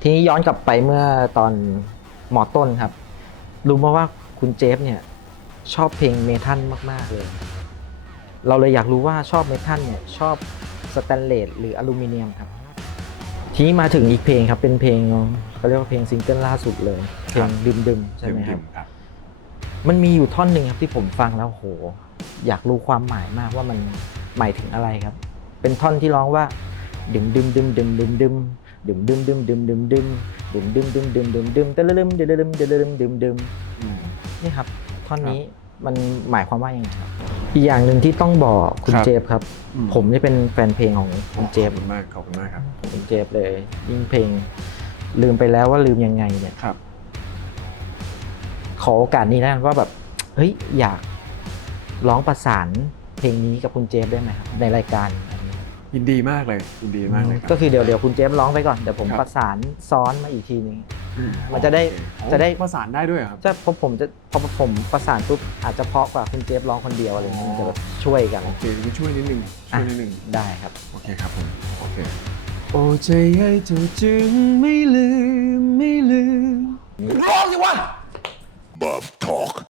ทีนี้ย้อนกลับไปเมื่อตอนมอต้นครับ รู้มาว่าคุณเจฟเนี่ยชอบเพลงเมทัลมาก ๆ เลย เราเลยอยากรู้ว่าชอบเมทัลเนี่ยชอบสแตนเลสหรืออลูมิเนียมครับ ทีนี้มาถึงอีกเพลงครับ เป็นเพลงเขาเรียกว่าเพลงซิงเกิลล่าสุดเลย เพลงดึมดึมๆใช่ไหมครับครับ มันมีอยู่ท่อนหนึ่งครับที่ผมฟังแล้วโห อยากรู้ความหมายมากว่ามันหมายถึงอะไรครับ เป็นท่อนที่ร้องว่า ดึมดึมดึมดึมดึมดึมดึมดึมดึมดึมดึมดึมดึมดึมดึมดึมดึมดึมตะลึมเดลึมเดลึมดึมดึมอืมนี่ครับท่อนนี้มันหมายความว่ายังไงครับอีกอย่างหนึ่งที่ต้องบอกคุณเจฟครับ ผมนี่เป็นแฟนเพลงของคุณเจฟขอบคุณมากขอบคุณมากครับคุณเจฟเลย ยิ่งเพลง ลืมไปแล้วว่าลืมยังไงเนี่ยครับ ขอโอกาสนี้แล้วกันว่าแบบเฮ้ยอยากร้องประสานเพลงนี้กับคุณเจฟได้ไหมครับในรายการอันนี้ ยินดีมากเลยยินดีมากเลยก็คือเดี๋ยวเดี๋ยวคุณเจมร้องไปก่อน เดี๋ยวผมประสานซ้อนมาอีกทีหนึง มันจะได้จะได้ ประสานได้ด้วยครับ จะพอผมจะพอผมประสานปุ๊บอาจจะเพาะกว่าคุณเจฟร้องคนเดียวอะไรเงี้ยจะแบบช่วยกันโอเคงั้ช่วยนิดนึงช่วยนิดนึง ได้ครับ โอเคครับผม โอเค โอ้ใจให้เธอจึงไม่ลืม ไม่ลืม ร้องสิวะ Bob Talk.